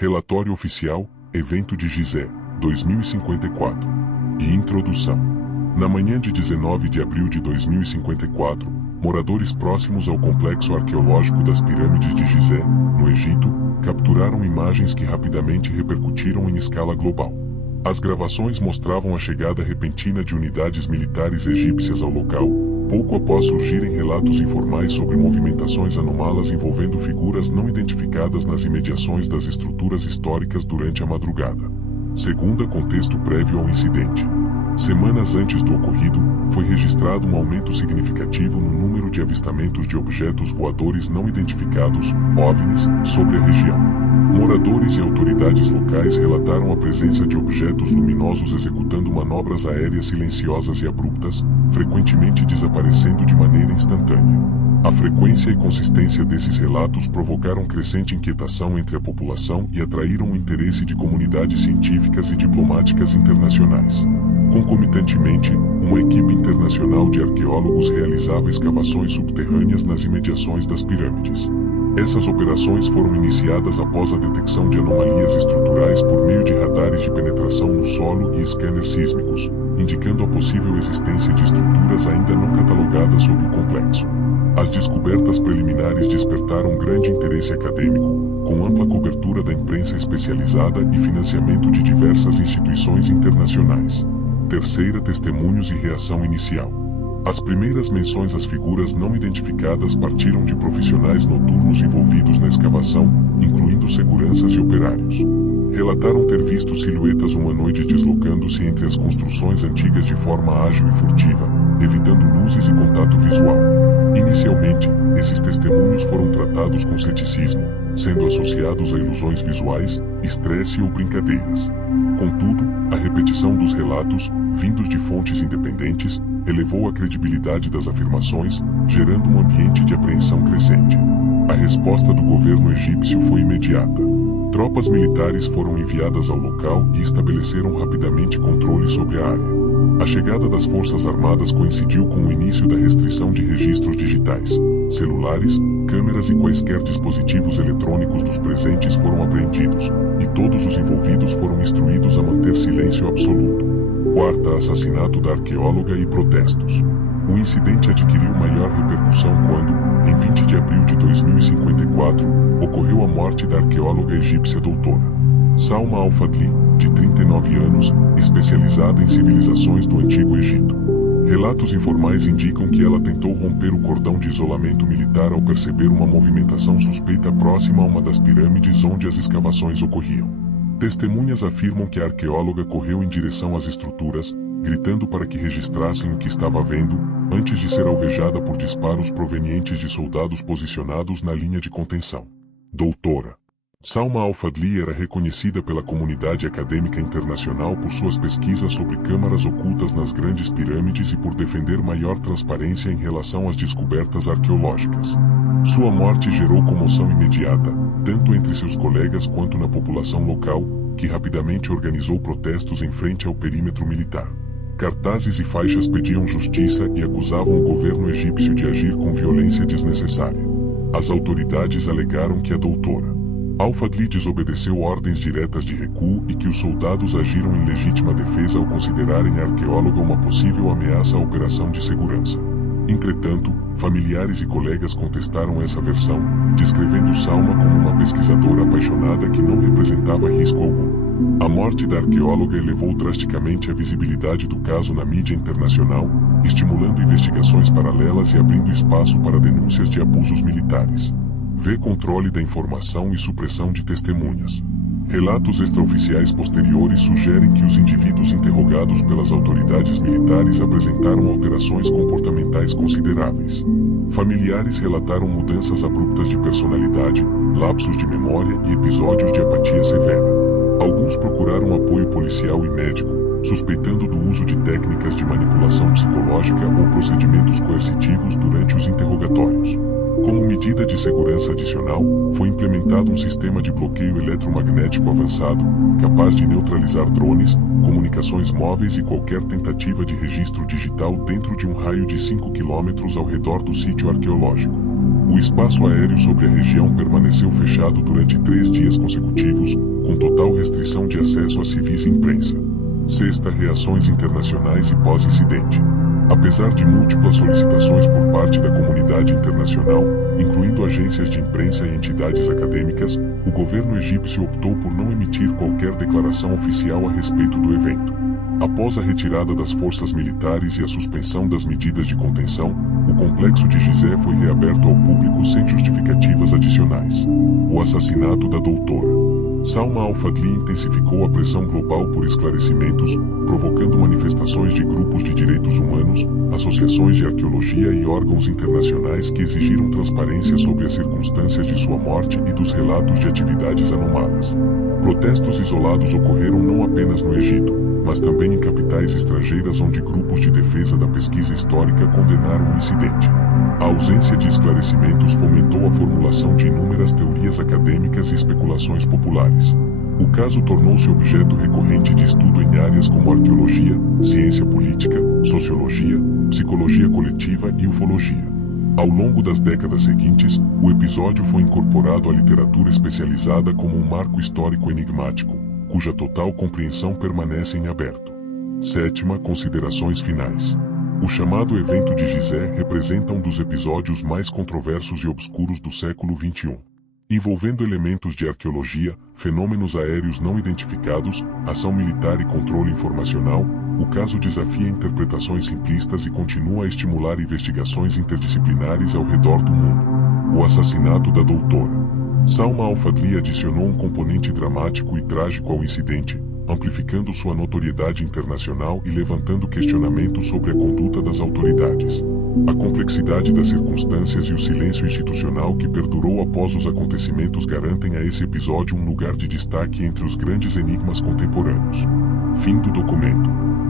Relatório Oficial, Evento de Gizé, 2054. E Introdução. Na manhã de 19 de abril de 2054, moradores próximos ao complexo arqueológico das pirâmides de Gizé, no Egito, capturaram imagens que rapidamente repercutiram em escala global. As gravações mostravam a chegada repentina de unidades militares egípcias ao local, pouco após surgirem relatos informais sobre movimentações anômalas envolvendo figuras não identificadas nas imediações das estruturas históricas durante a madrugada. Segundo contexto prévio ao incidente. Semanas antes do ocorrido, foi registrado um aumento significativo no número de avistamentos de objetos voadores não identificados, OVNIs, sobre a região. Moradores e autoridades locais relataram a presença de objetos luminosos executando manobras aéreas silenciosas e abruptas, frequentemente desaparecendo de maneira instantânea. A frequência e consistência desses relatos provocaram crescente inquietação entre a população e atraíram o interesse de comunidades científicas e diplomáticas internacionais. Concomitantemente, uma equipe internacional de arqueólogos realizava escavações subterrâneas nas imediações das pirâmides. Essas operações foram iniciadas após a detecção de anomalias estruturais por meio de radares de penetração no solo e scanners sísmicos, indicando a possível existência de estruturas ainda não catalogadas sob o complexo. As descobertas preliminares despertaram grande interesse acadêmico, com ampla cobertura da imprensa especializada e financiamento de diversas instituições internacionais. Terceira, testemunhos e reação inicial. As primeiras menções às figuras não identificadas partiram de profissionais noturnos envolvidos na escavação, incluindo seguranças e operários. Relataram ter visto silhuetas humanoides deslocando-se entre as construções antigas de forma ágil e furtiva, evitando luzes e contato visual. Inicialmente, esses testemunhos foram tratados com ceticismo, sendo associados a ilusões visuais, estresse ou brincadeiras. Contudo, a repetição dos relatos, vindos de fontes independentes, elevou a credibilidade das afirmações, gerando um ambiente de apreensão crescente. A resposta do governo egípcio foi imediata. Tropas militares foram enviadas ao local e estabeleceram rapidamente controle sobre a área. A chegada das Forças Armadas coincidiu com o início da restrição de registros digitais. Celulares, câmeras e quaisquer dispositivos eletrônicos dos presentes foram apreendidos, e todos os envolvidos foram instruídos a manter silêncio absoluto. Quarta, assassinato da arqueóloga e protestos. O incidente adquiriu maior repercussão quando, em 20 de abril de 2054, ocorreu a morte da arqueóloga egípcia doutora Salma Al-Fadli, de 39 anos, especializada em civilizações do Antigo Egito. Relatos informais indicam que ela tentou romper o cordão de isolamento militar ao perceber uma movimentação suspeita próxima a uma das pirâmides onde as escavações ocorriam. Testemunhas afirmam que a arqueóloga correu em direção às estruturas, gritando para que registrassem o que estava vendo, antes de ser alvejada por disparos provenientes de soldados posicionados na linha de contenção. Doutora Salma Al-Fadli era reconhecida pela comunidade acadêmica internacional por suas pesquisas sobre câmaras ocultas nas grandes pirâmides e por defender maior transparência em relação às descobertas arqueológicas. Sua morte gerou comoção imediata, tanto entre seus colegas quanto na população local, que rapidamente organizou protestos em frente ao perímetro militar. Cartazes e faixas pediam justiça e acusavam o governo egípcio de agir com violência desnecessária. As autoridades alegaram que a doutora Al-Fadli desobedeceu ordens diretas de recuo e que os soldados agiram em legítima defesa ao considerarem a arqueóloga uma possível ameaça à operação de segurança. Entretanto, familiares e colegas contestaram essa versão, descrevendo Salma como uma pesquisadora apaixonada que não representava risco algum. A morte da arqueóloga elevou drasticamente a visibilidade do caso na mídia internacional, estimulando investigações paralelas e abrindo espaço para denúncias de abusos militares. Vê controle da informação e supressão de testemunhas. Relatos extraoficiais posteriores sugerem que os indivíduos interrogados pelas autoridades militares apresentaram alterações comportamentais consideráveis. Familiares relataram mudanças abruptas de personalidade, lapsos de memória e episódios de apatia severa. Alguns procuraram apoio policial e médico, suspeitando do uso de técnicas de manipulação psicológica ou procedimentos coercitivos durante os interrogatórios. Como medida de segurança adicional, foi implementado um sistema de bloqueio eletromagnético avançado, capaz de neutralizar drones, comunicações móveis e qualquer tentativa de registro digital dentro de um raio de 5 km ao redor do sítio arqueológico. O espaço aéreo sobre a região permaneceu fechado durante 3 dias consecutivos, restrição de acesso a civis e imprensa. Sexta, reações internacionais e pós-incidente. Apesar de múltiplas solicitações por parte da comunidade internacional, incluindo agências de imprensa e entidades acadêmicas, o governo egípcio optou por não emitir qualquer declaração oficial a respeito do evento. Após a retirada das forças militares e a suspensão das medidas de contenção, o complexo de Gizé foi reaberto ao público sem justificativas adicionais. O assassinato da doutora Salma Al-Fadli intensificou a pressão global por esclarecimentos, provocando manifestações de grupos de direitos humanos, associações de arqueologia e órgãos internacionais que exigiram transparência sobre as circunstâncias de sua morte e dos relatos de atividades anômalas. Protestos isolados ocorreram não apenas no Egito, mas também em capitais estrangeiras onde grupos de defesa da pesquisa histórica condenaram o incidente. A ausência de esclarecimentos fomentou a formulação de inúmeras teorias acadêmicas e especulações populares. O caso tornou-se objeto recorrente de estudo em áreas como arqueologia, ciência política, sociologia, psicologia coletiva e ufologia. Ao longo das décadas seguintes, o episódio foi incorporado à literatura especializada como um marco histórico enigmático, cuja total compreensão permanece em aberto. Sétima, considerações finais. O chamado evento de Gizé representa um dos episódios mais controversos e obscuros do século XXI. Envolvendo elementos de arqueologia, fenômenos aéreos não identificados, ação militar e controle informacional, o caso desafia interpretações simplistas e continua a estimular investigações interdisciplinares ao redor do mundo. O assassinato da doutora Salma Al-Fadli adicionou um componente dramático e trágico ao incidente, amplificando sua notoriedade internacional e levantando questionamentos sobre a conduta das autoridades. A complexidade das circunstâncias e o silêncio institucional que perdurou após os acontecimentos garantem a esse episódio um lugar de destaque entre os grandes enigmas contemporâneos. Fim do documento.